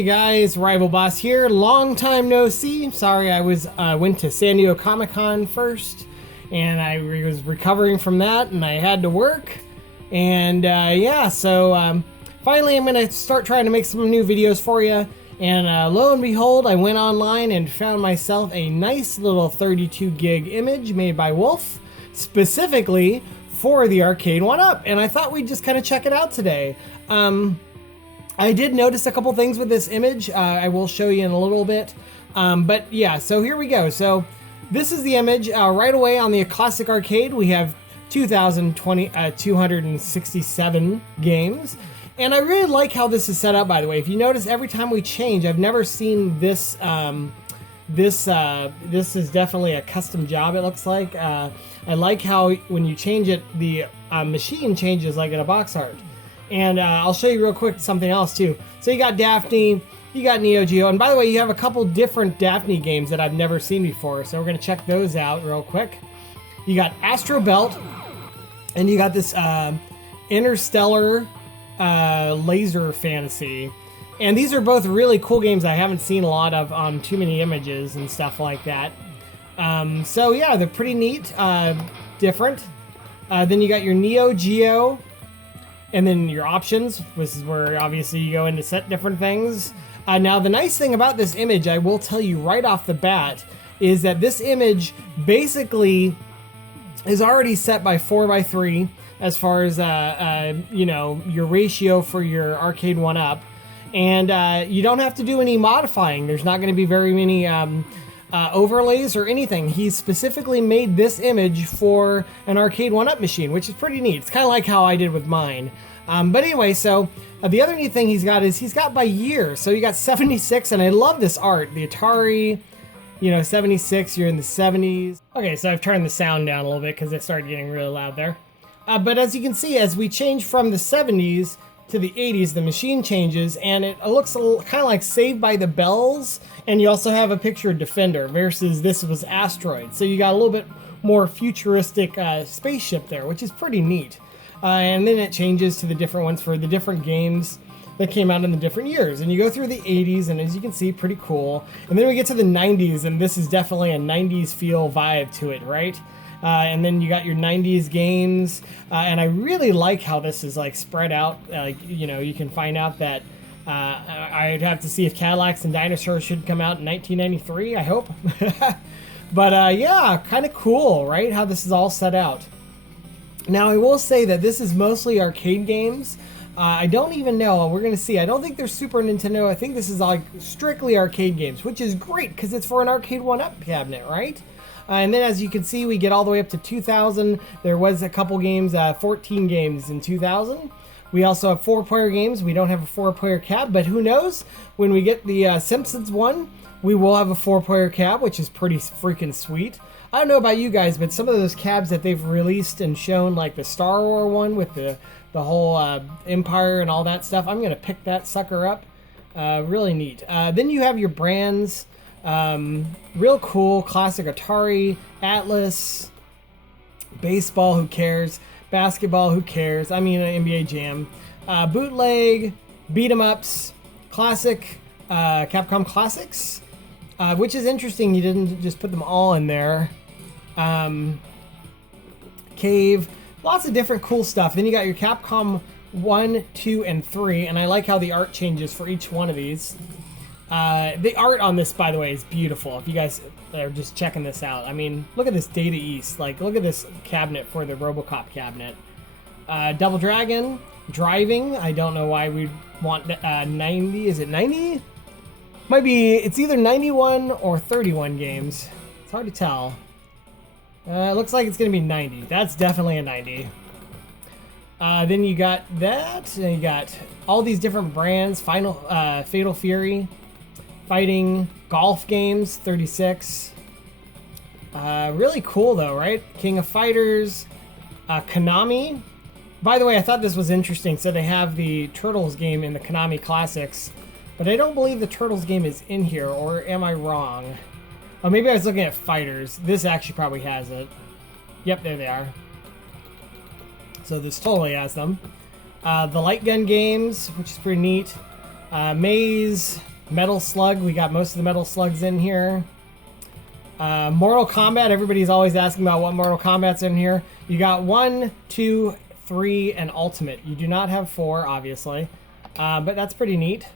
Hey guys, Rivalboss here. Long time no see. Sorry, I went to San Diego Comic-Con first, and I was recovering from that, and I had to work. And yeah, so finally I'm gonna start trying to make some new videos for you. And lo and behold, I went online and found myself a nice little 32 gig image made by Wolf, specifically for the Arcade1up. And I thought we'd just kind of check it out today. I did notice a couple things with this image. I will show you in a little bit. But yeah, so here we go. So this is the image. Right away on the classic arcade, we have 267 games. And I really like how this is set up, by the way. If you notice, every time we change, I've never seen this. This is definitely a custom job, it looks like. I like how when you change it, the machine changes like in a box art. And I'll show you real quick something else too. So you got Daphne, you got Neogeo, and by the way, you have a couple different Daphne games that I've never seen before, so we're gonna check those out real quick. You got Astro Belt, and you got this Interstellar Laser Fantasy. And these are both really cool games I haven't seen a lot of on too many images and stuff like that. So yeah, they're pretty neat, different. Then you got your Neogeo, and then your options. This is where obviously you go in to set different things. Now the nice thing about this image, I will tell you right off the bat, is that this image basically is already set by 4:3 as far as you know, your ratio for your Arcade1up. And you don't have to do any modifying. There's not going to be very many overlays or anything. He specifically made this image for an Arcade1up machine, which is pretty neat. It's kind of like how I did with mine. But anyway, so the other neat thing he's got is he's got by year. So you got 76, and I love this art. The Atari, you know, 76, you're in the 70s. Okay, so I've turned the sound down a little bit because it started getting really loud there. But as you can see, as we change from the 70s to the 80s, the machine changes, and it looks a little kind of like Saved by the Bells, and you also have a picture of Defender versus this was Asteroid. So you got a little bit more futuristic spaceship there, which is pretty neat. And then it changes to the different ones for the different games that came out in the different years. And you go through the 80s, and as you can see, pretty cool. And then we get to the 90s, and this is definitely a 90s feel vibe to it, right? And then you got your 90s games, and I really like how this is like spread out. Like, you know, you can find out that I'd have to see if Cadillacs and Dinosaurs should come out in 1993, I hope. But yeah, kind of cool, right? How this is all set out. Now, I will say that this is mostly arcade games. I don't even know. We're going to see. I don't think they're Super Nintendo. I think this is like strictly arcade games, which is great because it's for an Arcade1up cabinet, right? And then as you can see, we get all the way up to 2000. There was a couple games, 14 games in 2000. We also have 4-player games. We don't have a 4-player cab, but who knows? When we get the Simpsons one, we will have a 4-player cab, which is pretty freaking sweet. I don't know about you guys, but some of those cabs that they've released and shown, like the Star Wars one with the whole Empire and all that stuff, I'm going to pick that sucker up. Really neat. Then you have your brands. Real cool, classic Atari, Atlas, baseball, who cares, basketball, who cares, I mean NBA Jam, bootleg, beat 'em ups, classic, Capcom classics, which is interesting, you didn't just put them all in there, cave, lots of different cool stuff. Then you got your Capcom 1, 2, and 3, and I like how the art changes for each one of these. The art on this, by the way, is beautiful. If you guys are just checking this out, I mean, look at this Data East. Like, look at this cabinet for the RoboCop cabinet. Double Dragon, driving. I don't know why we'd want 90. Is it 90? Might be. It's either 91 or 31 games. It's hard to tell. It looks like it's gonna be 90. That's definitely a 90. Then you got that, and you got all these different brands. Fatal Fury. Fighting, golf games, 36. Really cool though, right? King of Fighters, Konami. By the way, I thought this was interesting. So they have the Turtles game in the Konami Classics, but I don't believe the Turtles game is in here, or am I wrong? Oh, maybe I was looking at Fighters. This actually probably has it. Yep, there they are. So this totally has them. The light gun games, which is pretty neat. Maze, Metal Slug, we got most of the Metal Slugs in here. Mortal Kombat, everybody's always asking about what Mortal Kombat's in here. You got 1, 2, 3, and Ultimate. You do not have 4, obviously, but that's pretty neat.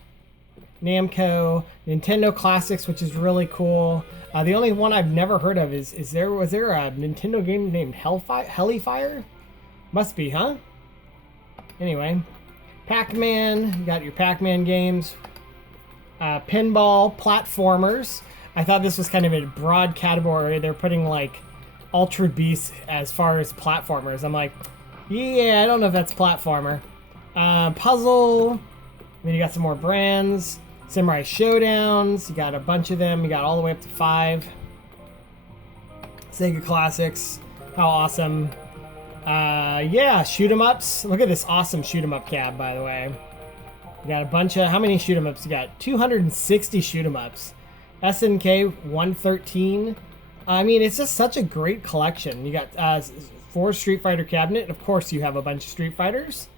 Namco, Nintendo Classics, which is really cool. The only one I've never heard of was there a Nintendo game named Hellfire? Must be, huh? Anyway, Pac-Man, you got your Pac-Man games. Pinball Platformers. I thought this was kind of a broad category. They're putting like Ultra Beast as far as platformers. I'm like, yeah, I don't know if that's platformer. Puzzle. Then you got some more brands. Samurai Showdowns. You got a bunch of them. You got all the way up to 5. Sega Classics. How awesome. Yeah, shoot 'em ups. Look at this awesome shoot 'em up cab, by the way. You got a bunch of, how many shoot 'em ups you got? 260 shoot 'em ups. SNK 113. I mean, it's just such a great collection. You got 4 Street Fighter cabinet. Of course, you have a bunch of Street Fighters.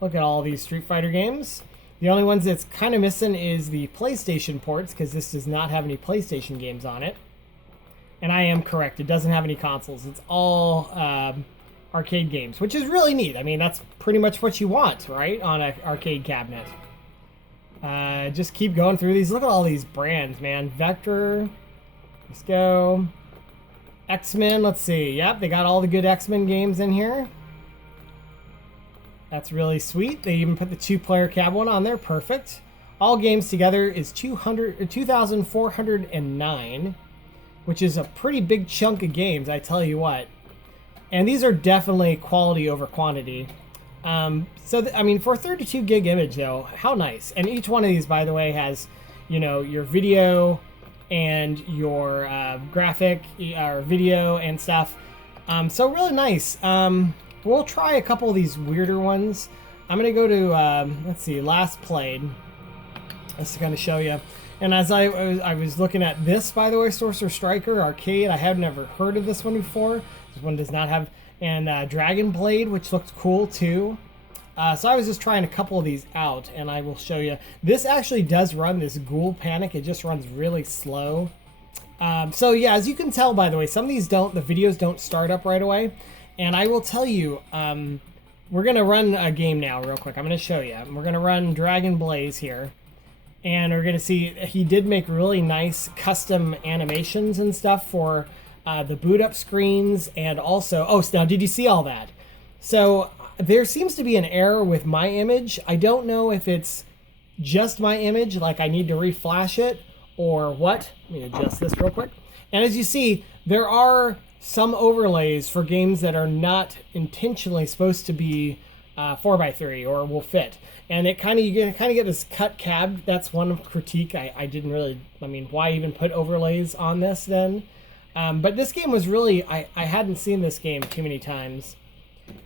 Look at all these Street Fighter games. The only ones that's kind of missing is the PlayStation ports, because this does not have any PlayStation games on it. And I am correct. It doesn't have any consoles. It's all arcade games, which is really neat. I mean, that's pretty much what you want, right, on an arcade cabinet. Just keep going through these. Look at all these brands, man. Vector. Let's go. X-Men. Let's see. Yep, they got all the good X-Men games in here. That's really sweet. They even put the 2-player cab one on there. Perfect. All games together is 2,409, which is a pretty big chunk of games, I tell you what. And these are definitely quality over quantity. I mean, for a 32 gig image, though, how nice. And each one of these, by the way, has, you know, your video and your graphic, or video and stuff. So really nice. We'll try a couple of these weirder ones. I'm going to go to, let's see, last played. Just to kind of show you. And as I was looking at this, by the way, Sorcerer Striker Arcade, I had never heard of this one before. This one does not have, and Dragon Blade, which looked cool too. So I was just trying a couple of these out, and I will show you. This actually does run this Ghoul Panic. It just runs really slow. So yeah, as you can tell, by the way, some of these the videos don't start up right away. And I will tell you, we're going to run a game now real quick. I'm going to show you. We're going to run Dragon Blaze here. And we're going to see, he did make really nice custom animations and stuff for the boot up screens. And also, oh, so now did you see all that? So there seems to be an error with my image. I don't know if it's just my image, like I need to reflash it or what. Let me adjust this real quick. And as you see, there are some overlays for games that are not intentionally supposed to be 4x3 or will fit, and you kind of get this cut cab. That's one critique. I didn't really, I mean, why even put overlays on this then? But this game was really, I hadn't seen this game too many times,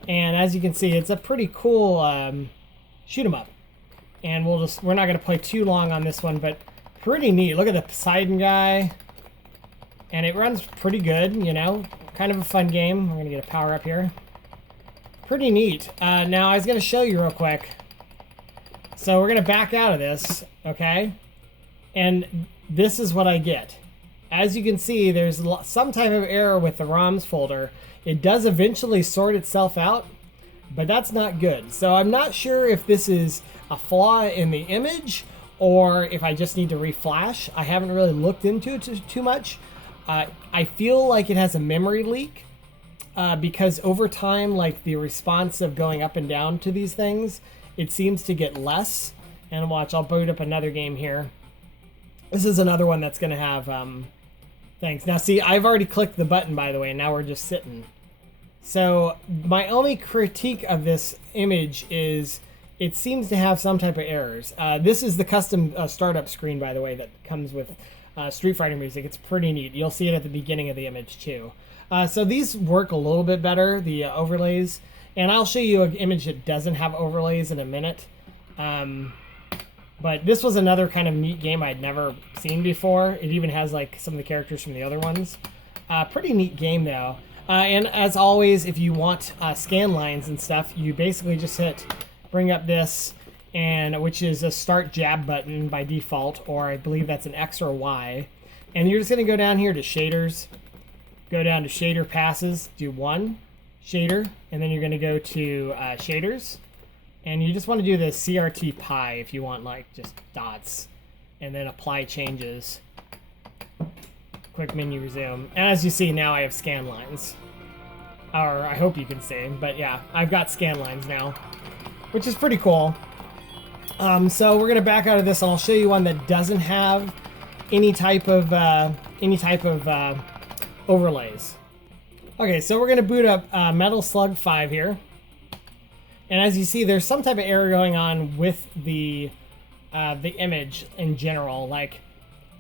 and as you can see, it's a pretty cool shoot 'em up. And we're not going to play too long on this one, but pretty neat. Look at the Poseidon guy. And it runs pretty good, you know, kind of a fun game. We're going to get a power up here. Pretty neat. Now, I was going to show you real quick. So we're going to back out of this, okay? And this is what I get. As you can see, there's some type of error with the ROMs folder. It does eventually sort itself out, but that's not good. So I'm not sure if this is a flaw in the image or if I just need to reflash. I haven't really looked into it too much. I feel like it has a memory leak because over time, like the response of going up and down to these things, it seems to get less. And watch, I'll boot up another game here. This is another one that's going to have things. Now see, I've already clicked the button, by the way, and now we're just sitting. So my only critique of this image is it seems to have some type of errors. This is the custom startup screen, by the way, that comes with Street Fighter music. It's pretty neat. You'll see it at the beginning of the image too. So these work a little bit better, the overlays, and I'll show you an image that doesn't have overlays in a minute. But this was another kind of neat game I'd never seen before. It even has like some of the characters from the other ones. Pretty neat game though. And as always, if you want scan lines and stuff, you basically just bring up this, and which is a start jab button by default, or I believe that's an X or Y. And you're just going to go down here to shaders, go down to shader passes, do one shader, and then you're going to go to shaders, and you just want to do the CRT pi if you want like just dots, and then apply changes. Quick menu resume, and as you see now I have Scanlines, or I hope you can see, but yeah, I've got Scanlines now, which is pretty cool. So we're gonna back out of this, and I'll show you one that doesn't have any type of overlays. Okay, so we're gonna boot up Metal Slug 5 here, and as you see, there's some type of error going on with the image in general. Like,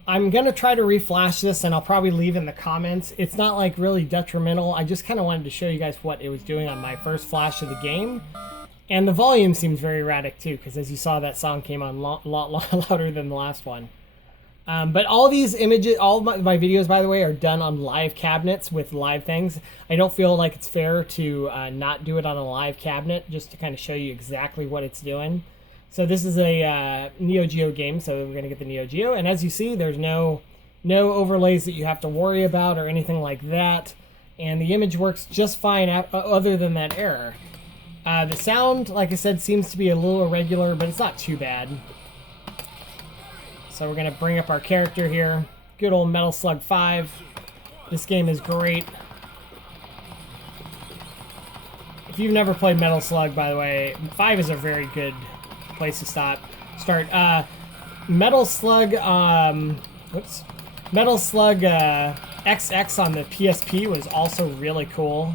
I'm gonna try to reflash this, and I'll probably leave in the comments. It's not like really detrimental. I just kind of wanted to show you guys what it was doing on my first flash of the game. And the volume seems very erratic too, because as you saw, that sound came on a lot louder than the last one. But all these images, all of my videos, by the way, are done on live cabinets with live things. I don't feel like it's fair to not do it on a live cabinet, just to kind of show you exactly what it's doing. So this is a Neogeo game, so we're going to get the Neogeo. And as you see, there's no overlays that you have to worry about or anything like that. And the image works just fine other than that error. The sound, like I said, seems to be a little irregular, but it's not too bad. So we're going to bring up our character here. Good old Metal Slug 5. This game is great. If you've never played Metal Slug, by the way, 5 is a very good place to start. Metal Slug, Metal Slug XX on the PSP was also really cool.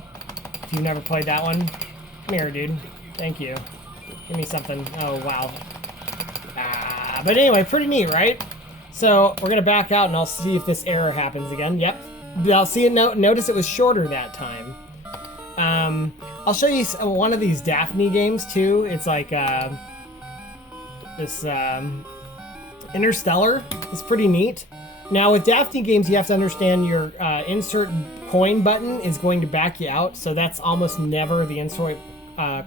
If you've never played that one, come here, dude. Thank you. Give me something. Oh, wow. But anyway, pretty neat, right? So we're gonna back out, and I'll see if this error happens again. Yep. I'll see it. Notice it was shorter that time. I'll show you one of these Daphne games too. It's like this Interstellar. It's pretty neat. Now with Daphne games, you have to understand your insert coin button is going to back you out, so that's almost never the insert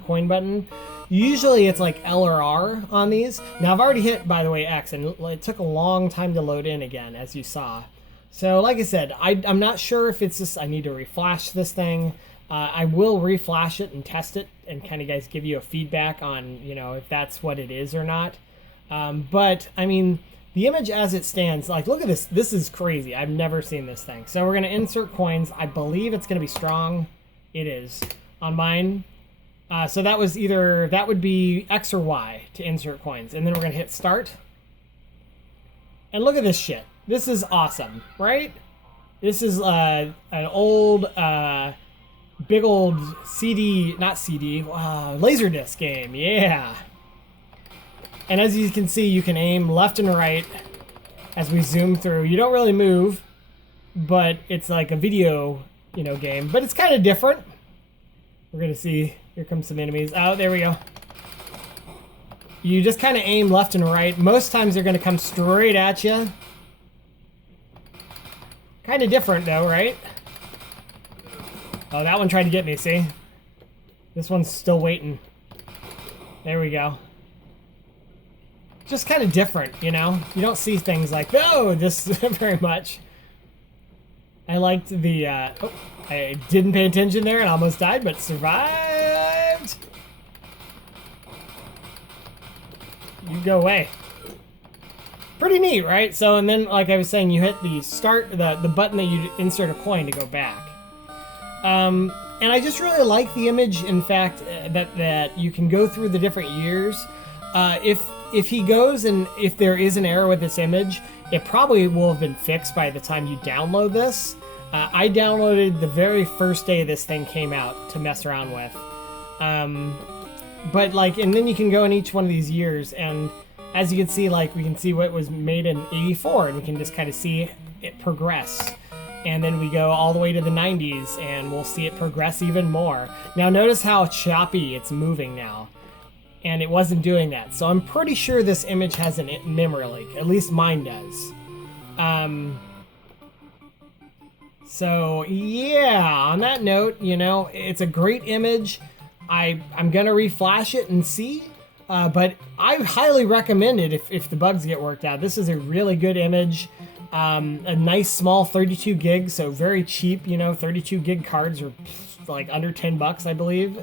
coin button. Usually it's like L or R on these. Now I've already hit, by the way, X, and it took a long time to load in again, as you saw. So like I said, I'm not sure if it's just I need to reflash this thing. I will reflash it and test it and kind of guys give you a feedback on, you know, if that's what it is or not. But I mean, the image as it stands, like, look at this. This is crazy. I've never seen this thing. So we're going to insert coins. I believe it's going to be strong. It is on mine. So that was either, that would be X or Y to insert coins. And then we're going to hit start. And look at this shit. This is awesome, right? This is an old, big old CD, not CD, Laserdisc game. Yeah. And as you can see, you can aim left and right as we zoom through. You don't really move, but it's like a video, you know, game. But it's kind of different. We're going to see. Here comes some enemies. Oh, there we go. You just kind of aim left and right. Most times they're going to come straight at you. Kind of different, though, right? Oh, that one tried to get me, see? This one's still waiting. There we go. Just kind of different, you know? You don't see things like, oh, this very much. I liked the, oh, I didn't pay attention there and almost died, but survived. You go away. Pretty neat, right? So, and then, like I was saying, you hit the start, the button that you insert a coin to go back. And I just really like the image, in fact, that you can go through the different years. If he goes and if there is an error with this image, it probably will have been fixed by the time you download this. I downloaded the very first day this thing came out to mess around with. But like, and then you can go in each one of these years, and as you can see, like, we can see what was made in '84, and we can just kind of see it progress. And then we go all the way to the 90s, and we'll see it progress even more. Now notice how choppy it's moving now. And it wasn't doing that. So I'm pretty sure this image has a memory leak. At least mine does. So yeah, on that note, you know, it's a great image. I'm gonna reflash it and see. But I highly recommend it if the bugs get worked out. This is a really good image. A nice small 32 gigs, so very cheap. 32 gig cards are like under 10 bucks, I believe.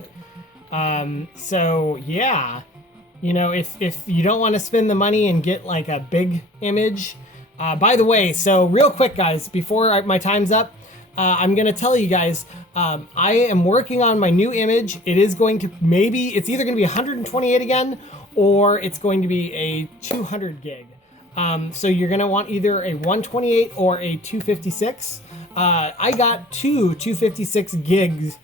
So yeah, if you don't want to spend the money and get like a big image. By the way, so real quick, guys, before my time's up, I'm gonna tell you guys, I am working on my new image. It is going to it's either gonna be 128 again, or it's going to be a 200 gig. So you're gonna want either a 128 or a 256. I got two 256 gigs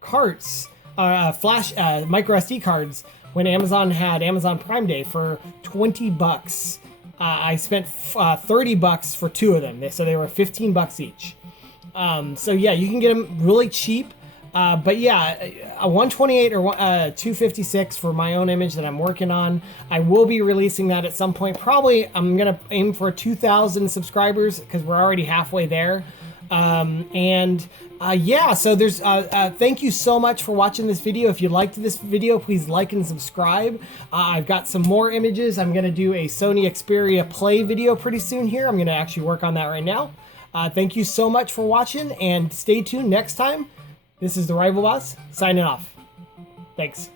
cards, flash micro SD cards when Amazon had Amazon Prime Day for 20 bucks. I spent 30 bucks for two of them, so they were 15 bucks each. So yeah, you can get them really cheap. But yeah, a 128 or 256 for my own image that I'm working on. I will be releasing that at some point. Probably I'm gonna aim for 2,000 subscribers because we're already halfway there. Yeah, so there's thank you so much for watching this video. If you liked this video, please like and subscribe. I've got some more images. I'm gonna do a Sony Xperia Play video pretty soon here. I'm gonna actually work on that right now. Thank you so much for watching, and stay tuned next time. This is the Rivalboss signing off. Thanks.